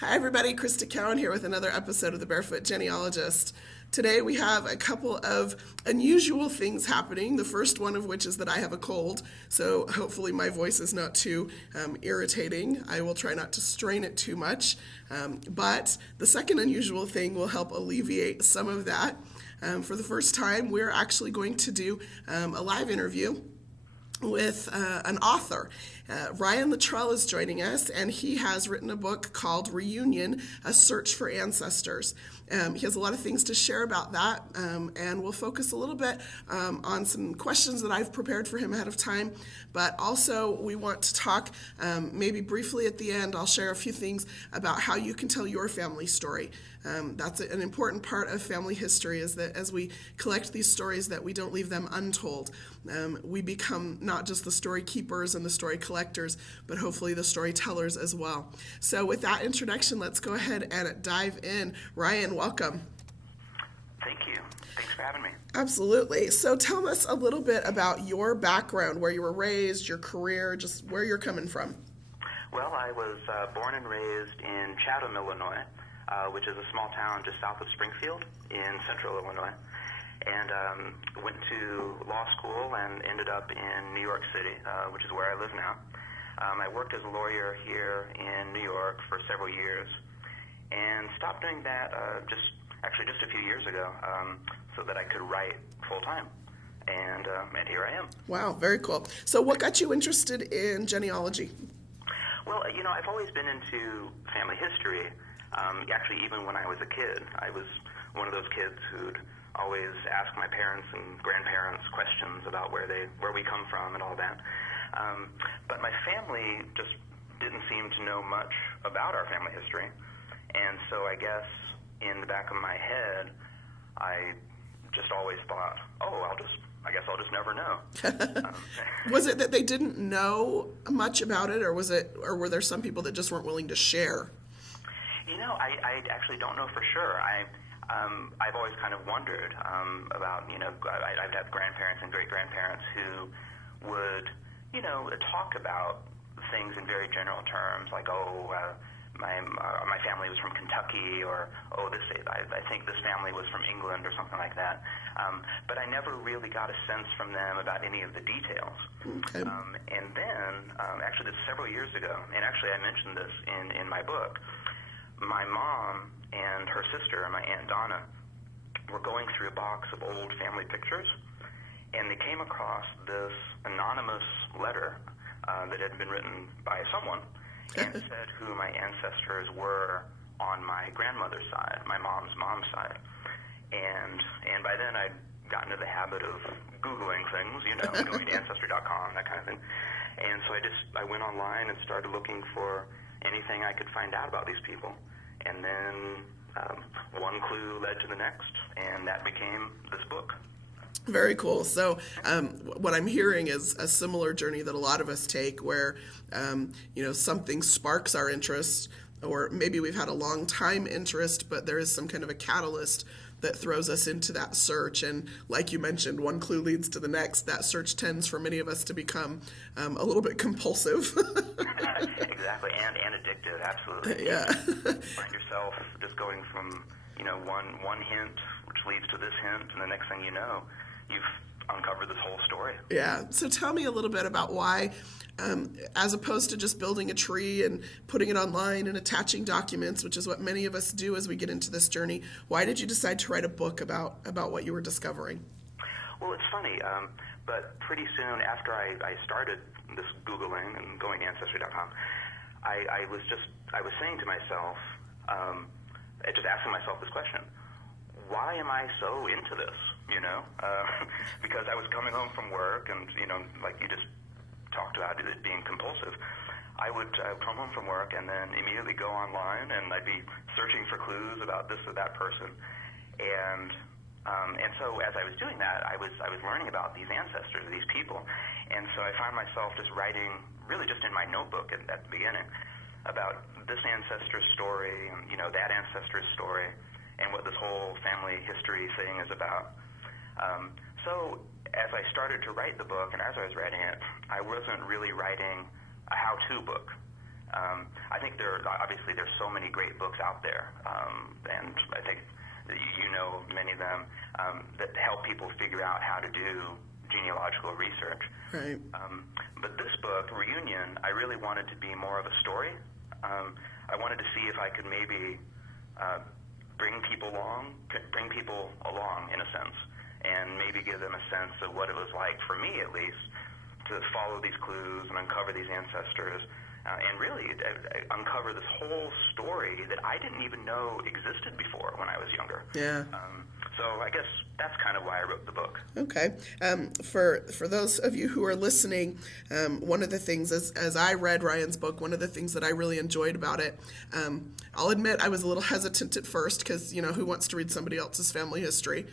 Hi everybody, Crista Cowan here with another episode of The Barefoot Genealogist. Today we have a couple of unusual things happening, the first one of which is that I have a cold, so hopefully my voice is not too irritating. I will try not to strain it too much, but the second unusual thing will help alleviate some of that. For the first time, we're actually going to do a live interview with an author. Ryan Littrell is joining us, and he has written a book called Reunion, A Search for Ancestors. He has a lot of things to share about that, and we'll focus a little bit on some questions that I've prepared for him ahead of time, but also we want to talk maybe briefly at the end. I'll share a few things about how you can tell your family story. That's an important part of family history, is that as we collect these stories, that we don't leave them untold. We become not just the story keepers and the story collectors, but hopefully the storytellers as well. So with that introduction, let's go ahead and dive in. Ryan, welcome. Thank you. Thanks for having me. Absolutely. So tell us a little bit about your background, where you were raised, your career, just where you're coming from. Well, I was born and raised in Chatham, Illinois, which is a small town just south of Springfield in central Illinois, and went to law school and ended up in New York City, which is where I live now. I worked as a lawyer here in New York for several years and stopped doing that just a few years ago, so that I could write full-time, and here I am. Wow, very cool. So what got you interested in genealogy? Well, I've always been into family history. Actually, even when I was a kid, I was one of those kids who'd always ask my parents and grandparents questions about where we come from and all that. But my family just didn't seem to know much about our family history, and so I guess in the back of my head, I just always thought, I guess I'll just never know. Was it that they didn't know much about it, or were there some people that just weren't willing to share? I actually don't know for sure. I've always kind of wondered about, I've had grandparents and great-grandparents who would, talk about things in very general terms, like, my family was from Kentucky, or, I think this family was from England, or something like that. But I never really got a sense from them about any of the details. Okay. And then, actually, this is several years ago, and actually I mentioned this in my book. My mom and her sister, my Aunt Donna, were going through a box of old family pictures, and they came across this anonymous letter that had been written by someone, and it said who my ancestors were on my grandmother's side, my mom's side. And by then I'd gotten into the habit of Googling things, going to Ancestry.com, that kind of thing. And so I went online and started looking for anything I could find out about these people. And then one clue led to the next, and that became this book. Very cool. So what I'm hearing is a similar journey that a lot of us take, where something sparks our interest, or maybe we've had a long time interest, but there is some kind of a catalyst that throws us into that search. And like you mentioned, one clue leads to the next. That search tends for many of us to become a little bit compulsive. Exactly, and addictive, absolutely. Yeah. You find yourself just going from, one hint, which leads to this hint, and the next thing you know, you've uncovered this whole story. Yeah. So tell me a little bit about why, as opposed to just building a tree and putting it online and attaching documents, which is what many of us do as we get into this journey, why did you decide to write a book about what you were discovering? Well, it's funny, but pretty soon after I started this Googling and going to Ancestry.com, I was saying to myself, just asking myself this question: why am I so into this? Because I was coming home from work, and like you just talked about it being compulsive. I would come home from work and then immediately go online, and I'd be searching for clues about this or that person, and so as I was doing that, I was learning about these ancestors, these people, and so I found myself just writing, really just in my notebook at the beginning, about this ancestor's story, and that ancestor's story, and what this whole family history thing is about. So as I started to write the book, and as I was writing it, I wasn't really writing a how-to book. I think obviously there's so many great books out there, and I think that you know many of them that help people figure out how to do genealogical research. Right. But this book, Reunion, I really wanted to be more of a story. I wanted to see if I could maybe bring people along in a sense, and maybe give them a sense of what it was like, for me at least, to follow these clues and uncover these ancestors, and really uncover this whole story that I didn't even know existed before when I was younger. Yeah. So I guess that's kind of why I wrote the book. Okay. For those of you who are listening, one of the things, as I read Ryan's book, one of the things that I really enjoyed about it, I'll admit I was a little hesitant at first because, who wants to read somebody else's family history?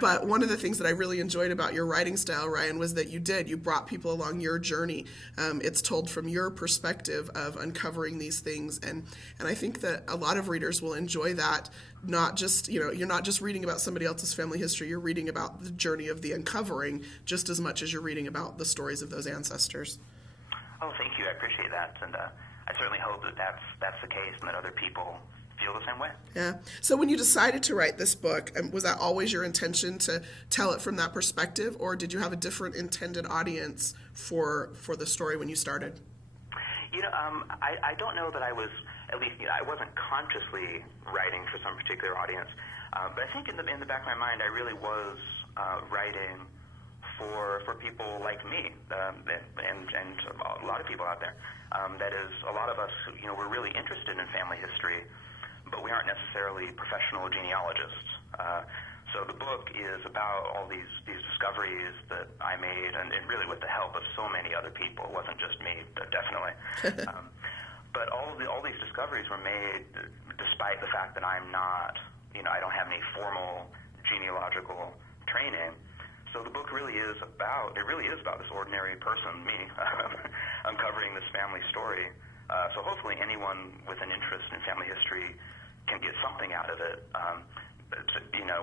But one of the things that I really enjoyed about your writing style, Ryan, was that you brought people along your journey. It's told from your perspective of uncovering these things. And I think that a lot of readers will enjoy that. Not just, you're not just reading about somebody else's family history, you're reading about the journey of the uncovering just as much as you're reading about the stories of those ancestors. Oh, thank you. I appreciate that. And I certainly hope that that's the case and that other people feel the same way. Yeah. So when you decided to write this book, was that always your intention to tell it from that perspective, or did you have a different intended audience for the story when you started? I don't know that I was, at least I wasn't consciously writing for some particular audience, but I think in the back of my mind I really was writing for people like me, and a lot of people out there. That is, a lot of us, we're really interested in family history, but we aren't necessarily professional genealogists. So the book is about all these discoveries that I made, and really with the help of so many other people. It wasn't just me, definitely. But all these discoveries were made despite the fact that I'm not, I don't have any formal genealogical training. So the book really is about this ordinary person, me, uncovering this family story. So hopefully anyone with an interest in family history can get something out of it.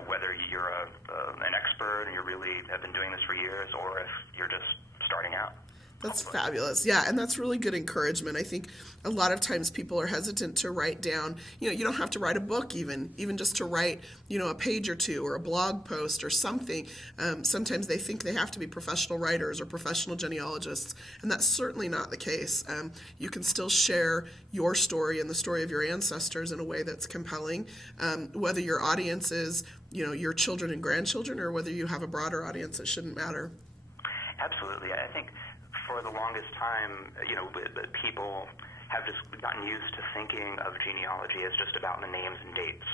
Whether you're an expert and you really have been doing this for years, or if you're just starting out. That's fabulous. Yeah, and that's really good encouragement. I think a lot of times people are hesitant to write down, you don't have to write a book even just to write, a page or two or a blog post or something. Sometimes they think they have to be professional writers or professional genealogists, and that's certainly not the case. You can still share your story and the story of your ancestors in a way that's compelling, whether your audience is, your children and grandchildren, or whether you have a broader audience, it shouldn't matter. Absolutely. I think for the longest time, people have just gotten used to thinking of genealogy as just about the names and dates.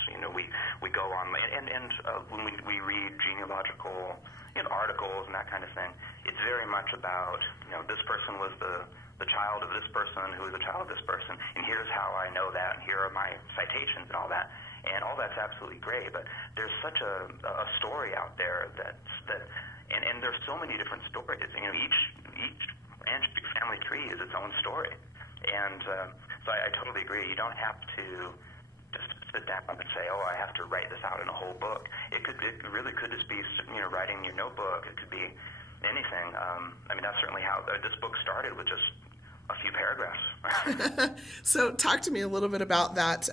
We go on, and when we read genealogical articles and that kind of thing, it's very much about, this person was the child of this person who was the child of this person, and here's how I know that, and here are my citations and all that. And all that's absolutely great, but there's such a story out there and there's so many different stories. Each family tree is its own story, and so I totally agree. You don't have to just sit down and say, "Oh, I have to write this out in a whole book." It really could just be writing in your notebook. It could be anything. That's certainly how this book started, with just a few paragraphs. So talk to me a little bit about that.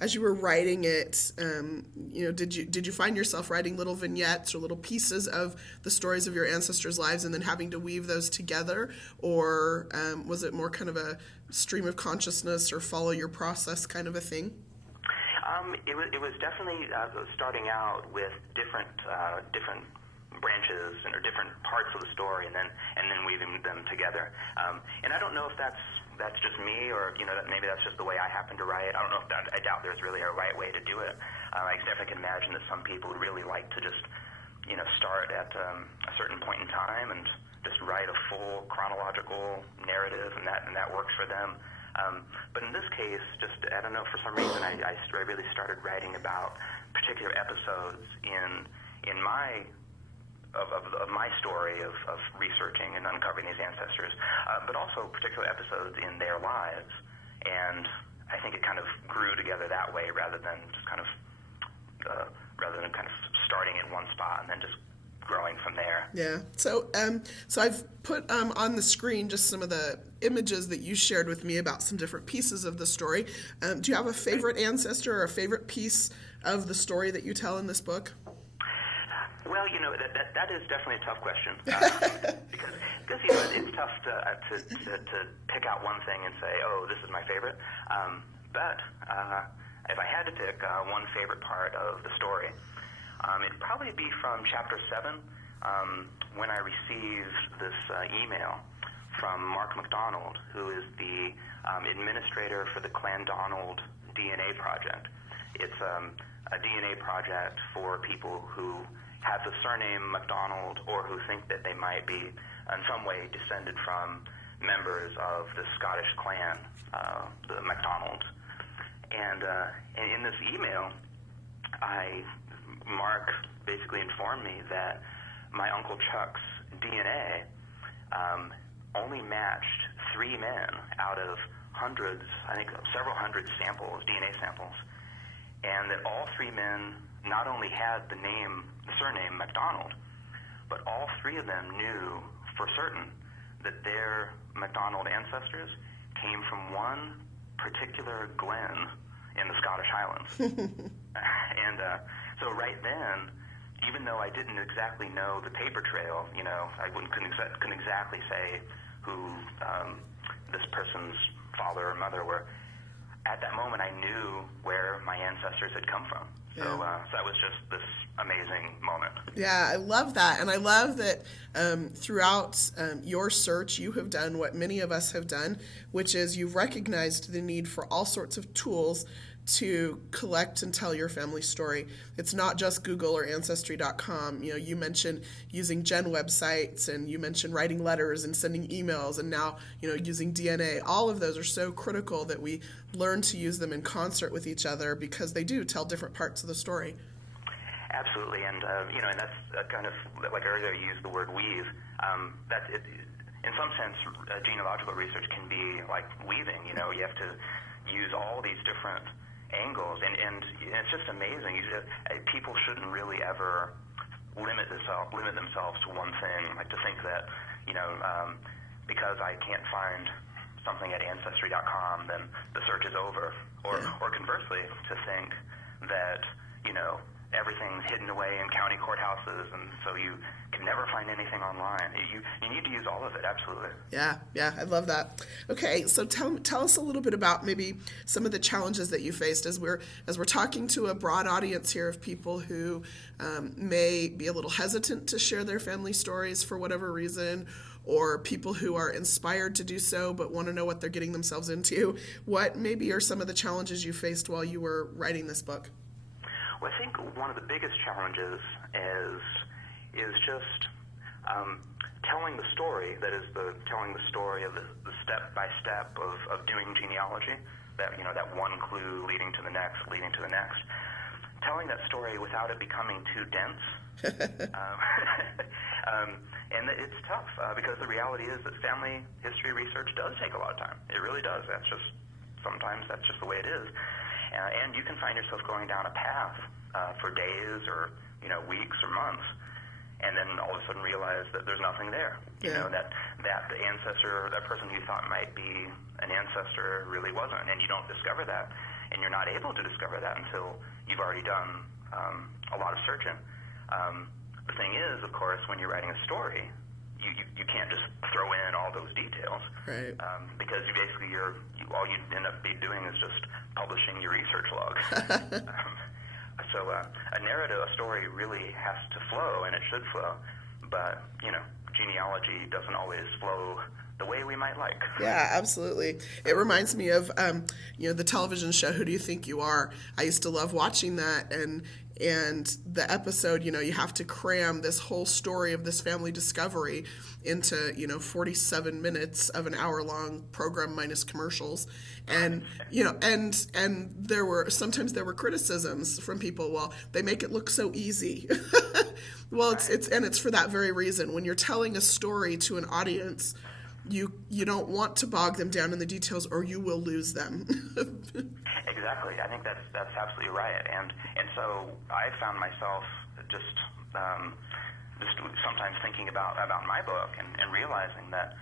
As you were writing it, did you find yourself writing little vignettes or little pieces of the stories of your ancestors' lives and then having to weave those together? Or was it more kind of a stream of consciousness or follow your process kind of a thing? It was definitely starting out with different branches or different parts of the story, and then weaving them together. And I don't know if that's just me, or maybe that's just the way I happen to write. I don't know if I doubt there's really a right way to do it. I definitely can imagine that some people would really like to just start at a certain point in time and just write a full chronological narrative, and that works for them. But in this case, just I don't know, for some reason I really started writing about particular episodes in my of my story of researching and uncovering these ancestors, but also particular episodes in their lives. And I think it kind of grew together that way, rather than kind of starting in one spot and then just growing from there. Yeah. So I've put on the screen just some of the images that you shared with me about some different pieces of the story. Do you have a favorite ancestor or a favorite piece of the story that you tell in this book? Well, that is definitely a tough question because it's tough to pick out one thing and say, oh, this is my favorite. But if I had to pick one favorite part of the story, it'd probably be from Chapter 7 when I received this email from Mark McDonald, who is the administrator for the Clandonald DNA project. It's a DNA project for people who have the surname MacDonald or who think that they might be in some way descended from members of the Scottish clan, the MacDonalds. And in this email, Mark basically informed me that my Uncle Chuck's DNA only matched 3 men out of hundreds, I think several hundred samples, DNA samples, and that all 3 men not only had the surname MacDonald, but all 3 of them knew for certain that their MacDonald ancestors came from one particular glen in the Scottish Highlands. And so right then, even though I didn't exactly know the paper trail, I couldn't exactly say who this person's father or mother were, at that moment I knew where my ancestors had come from. So, so that was just this amazing moment. Yeah, I love that. And I love that throughout your search, you have done what many of us have done, which is you've recognized the need for all sorts of tools to collect and tell your family story. It's not just Google or Ancestry.com. You mentioned using gen websites, and you mentioned writing letters and sending emails, and now, using DNA. All of those are so critical that we learn to use them in concert with each other because they do tell different parts of the story. Absolutely, and and that's kind of like earlier you used the word weave. That's it. In some sense, genealogical research can be like weaving. You have to use all these different angles, and it's just amazing. People shouldn't really ever limit themselves to one thing, like to think that because I can't find something at Ancestry.com, then the search is over, or conversely, to think that everything's hidden away in county courthouses, and so you can never find anything online. You need to use all of it, absolutely. Yeah, I love that. Okay, so tell us a little bit about maybe some of the challenges that you faced as we're talking to a broad audience here of people who may be a little hesitant to share their family stories for whatever reason, or people who are inspired to do so but want to know what they're getting themselves into. What maybe are some of the challenges you faced while you were writing this book? Well, I think one of the biggest challenges is just telling the story. That is, telling the story of the step by step of doing genealogy. That that one clue leading to the next, leading to the next. Telling that story without it becoming too dense. And it's tough because the reality is that family history research does take a lot of time. It really does. Sometimes that's just the way it is. And you can find yourself going down a path for days or weeks or months, and then all of a sudden realize that there's nothing there. That the ancestor, that person you thought might be an ancestor, really wasn't, and you don't discover that, and you're not able to discover that until you've already done a lot of searching. The thing is, of course, when you're writing a story, you can't just throw in all those details, right? Because all you end up doing is just publishing your research log. So a narrative, a story really has to flow, and it should flow. But genealogy doesn't always flow the way we might like. Yeah, absolutely. It reminds me of the television show Who Do You Think You Are? I used to love watching that, and the episode, you have to cram this whole story of this family discovery into 47 minutes of an hour-long program minus commercials, and and there were criticisms from people. Well, they make it look so easy. Well, it's for that very reason. When you're telling a story to an audience, you don't want to bog them down in the details, or you will lose them. Exactly. I think that's absolutely right. And so I found myself just just sometimes thinking about my book and realizing that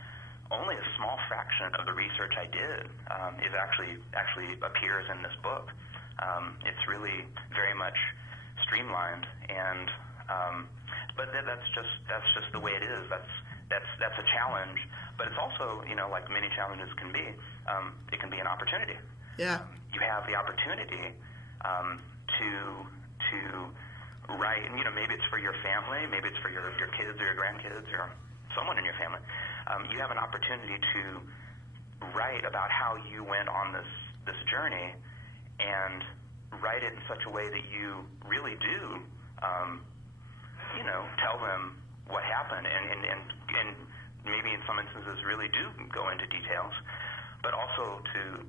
only a small fraction of the research I did is actually appears in this book. It's really very much streamlined, and but that's just the way it is. That's a challenge, but it's also, like many challenges can be, it can be an opportunity. Yeah. You have the opportunity to write, and maybe it's for your family, maybe it's for your kids or your grandkids or someone in your family. You have an opportunity to write about how you went on this journey, and write it in such a way that you really do, tell them what happened, and maybe in some instances really do go into details, but also to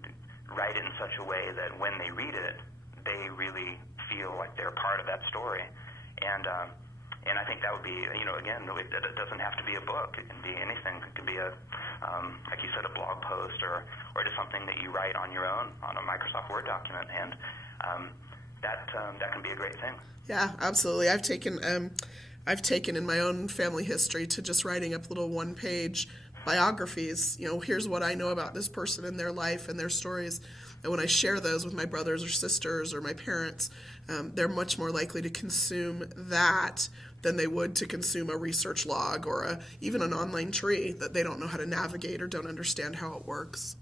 write it in such a way that when they read it, they really feel like they're part of that story. And I think that would be, again, it doesn't have to be a book. It can be anything. It can be like you said, a blog post, or just something that you write on your own on a Microsoft Word document, and that can be a great thing. Yeah, absolutely. I've taken in my own family history to just writing up little one-page biographies. Here's what I know about this person and their life and their stories. And when I share those with my brothers or sisters or my parents, they're much more likely to consume that than they would to consume a research log or even an online tree that they don't know how to navigate or don't understand how it works.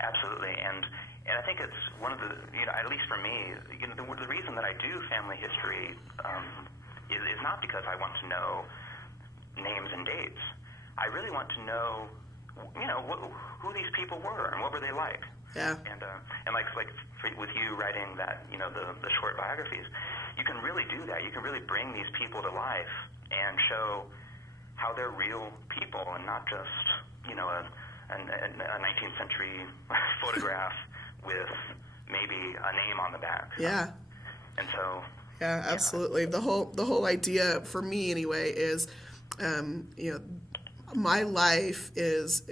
Absolutely, and I think it's one of the, at least for me, the reason that I do family history is not because I want to know names and dates. I really want to know, who these people were and what were they like. Yeah. And like with you writing that, the short biographies, you can really do that. You can really bring these people to life and show how they're real people and not just, a 19th century photograph with maybe a name on the back. Yeah. And so. Yeah, absolutely. The whole idea for me anyway is, my life is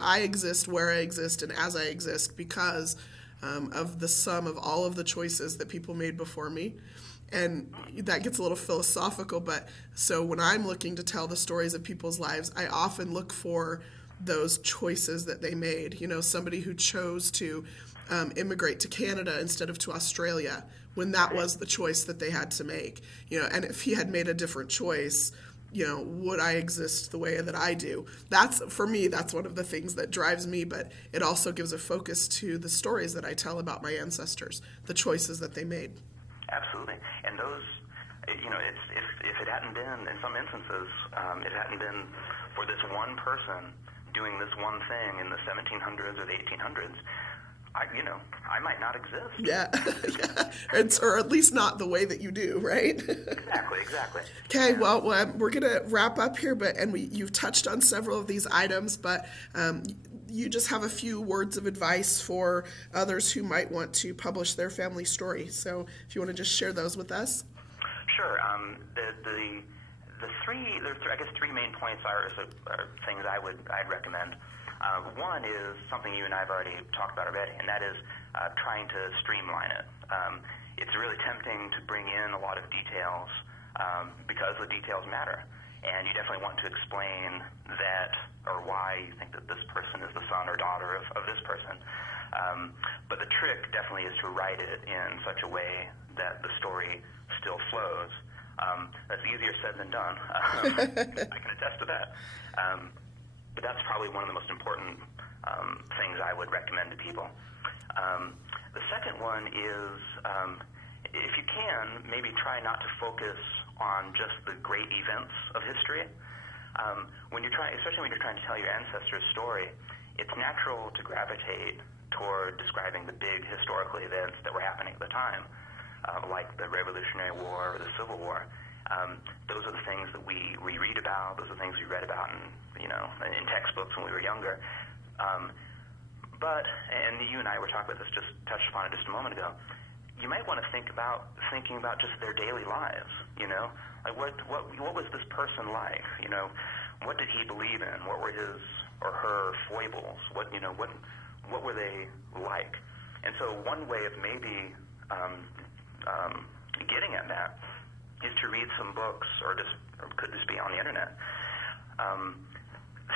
I exist where I exist and as I exist because of the sum of all of the choices that people made before me. And that gets a little philosophical, but so when I'm looking to tell the stories of people's lives, I often look for those choices that they made. Somebody who chose to immigrate to Canada instead of to Australia when that was the choice that they had to make. And if he had made a different choice, would I exist the way that I do? For me, that's one of the things that drives me, but it also gives a focus to the stories that I tell about my ancestors, the choices that they made. Absolutely. And those, if it hadn't been, in some instances, it hadn't been for this one person doing this one thing in the 1700s or the 1800s, I might not exist. Yeah. Or at least not the way that you do, right? Exactly. Okay, well, we're going to wrap up here, you've touched on several of these items, but you just have a few words of advice for others who might want to publish their family story. So if you want to just share those with us. Sure. The three main points are things I'd recommend. One is something you and I have already talked about already, and that is trying to streamline it. It's really tempting to bring in a lot of details because the details matter, and you definitely want to explain that or why you think that this person is the son or daughter of this person. But the trick definitely is to write it in such a way that the story still flows. That's easier said than done. I can attest to that. But that's probably one of the most important things I would recommend to people. The second one is, if you can, maybe try not to focus on just the great events of history. Especially when you're trying to tell your ancestors' story, it's natural to gravitate toward describing the big historical events that were happening at the time, like the Revolutionary War or the Civil War. Those are the things that we read about. Those are the things we read about in textbooks when we were younger. And you and I were talking about this, just touched upon it just a moment ago. You might want to thinking about just their daily lives. Like what was this person like? What did he believe in? What were his or her foibles? What were they like? And so one way of maybe getting at that is to read some books, or could this be on the internet,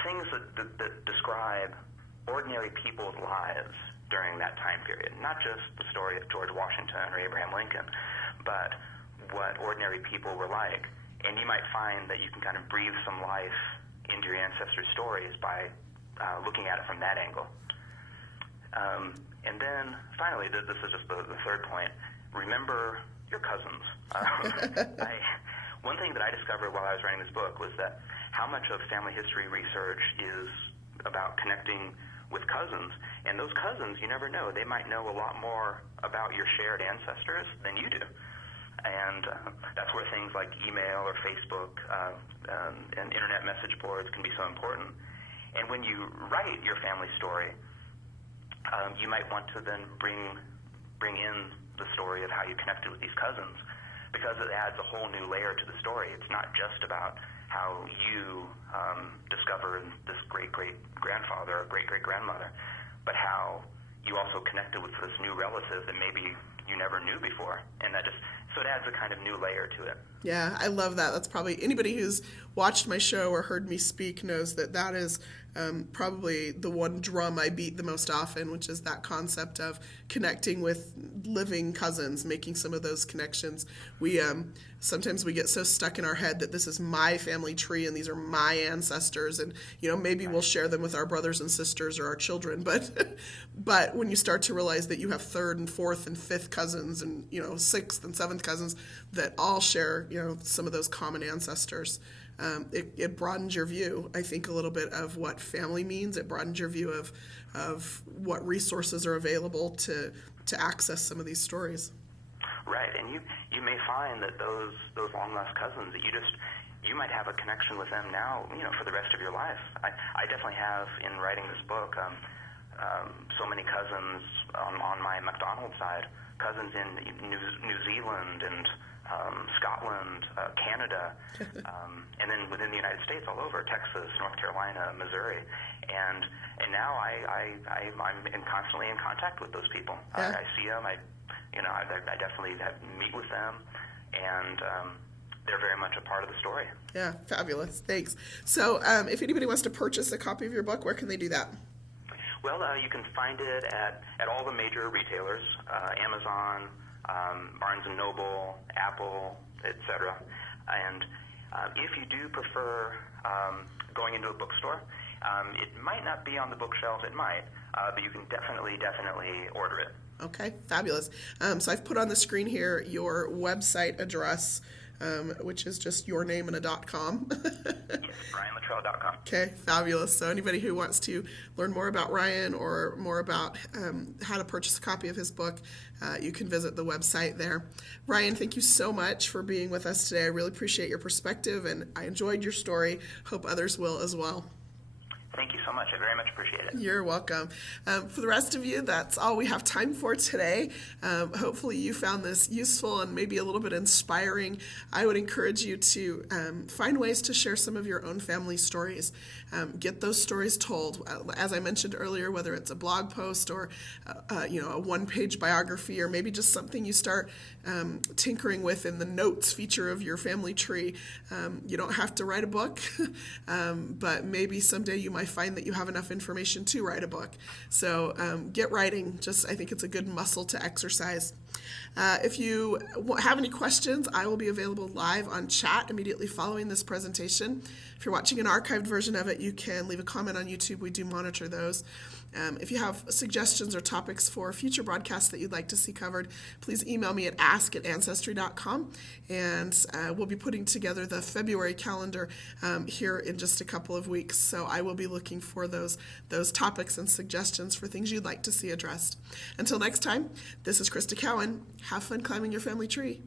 things that describe ordinary people's lives during that time period. Not just the story of George Washington or Abraham Lincoln, but what ordinary people were like. And you might find that you can kind of breathe some life into your ancestors' stories by looking at it from that angle. And then, finally, this is just the third point, remember your cousins. One thing that I discovered while I was writing this book was that how much of family history research is about connecting with cousins, and those cousins, you never know, they might know a lot more about your shared ancestors than you do. And that's where things like email or Facebook and internet message boards can be so important. And when you write your family story, you might want to then bring in the story of how you connected with these cousins, because it adds a whole new layer to the story. It's not just about how you discovered this great-great-grandfather or great-great-grandmother, but how you also connected with this new relative that maybe you never knew before. And so it adds a kind of new layer to it. Yeah, I love that. That's probably, anybody who's watched my show or heard me speak knows that is probably the one drum I beat the most often, which is that concept of connecting with living cousins, making some of those connections. We sometimes we get so stuck in our head that this is my family tree and these are my ancestors, and maybe we'll share them with our brothers and sisters or our children, but when you start to realize that you have third and fourth and fifth cousins and sixth and seventh cousins that all share some of those common ancestors, it broadens your view, I think, a little bit of what family means. It broadens your view of what resources are available to access some of these stories. Right, and you may find that those long lost cousins that you might have a connection with them now, for the rest of your life. I definitely have, in writing this book, so many cousins on my MacDonald side, cousins in New Zealand and Scotland, Canada, and then within the United States, all over Texas, North Carolina, Missouri, and now I'm constantly in contact with those people. Yeah. I see them. I definitely meet with them, and they're very much a part of the story. Yeah, fabulous. Thanks. So, if anybody wants to purchase a copy of your book, where can they do that? Well, you can find it at all the major retailers, Amazon, Barnes & Noble, Apple, etc. And if you do prefer going into a bookstore, it might not be on the bookshelves, it might, but you can definitely order it. Okay, fabulous. So I've put on the screen here your website address, which is just your name and a .com. Yes, ryanlittrell.com. Okay, fabulous. So anybody who wants to learn more about Ryan or more about how to purchase a copy of his book, you can visit the website there. Ryan, thank you so much for being with us today. I really appreciate your perspective, and I enjoyed your story. Hope others will as well. Thank you so much. I very much appreciate it. You're welcome. For the rest of you, that's all we have time for today. Hopefully you found this useful and maybe a little bit inspiring. I would encourage you to find ways to share some of your own family stories. Get those stories told. As I mentioned earlier, whether it's a blog post or a one-page biography, or maybe just something you start tinkering with in the notes feature of your family tree. You don't have to write a book, but maybe someday you might find that you have enough information to write a book. So get writing. I think it's a good muscle to exercise. If you have any questions, I will be available live on chat immediately following this presentation. If you're watching an archived version of it, you can leave a comment on YouTube. We do monitor those. If you have suggestions or topics for future broadcasts that you'd like to see covered, please email me at ask@ancestry.com, and we'll be putting together the February calendar here in just a couple of weeks. So I will be looking for those topics and suggestions for things you'd like to see addressed. Until next time, this is Crista Cowan. Have fun climbing your family tree.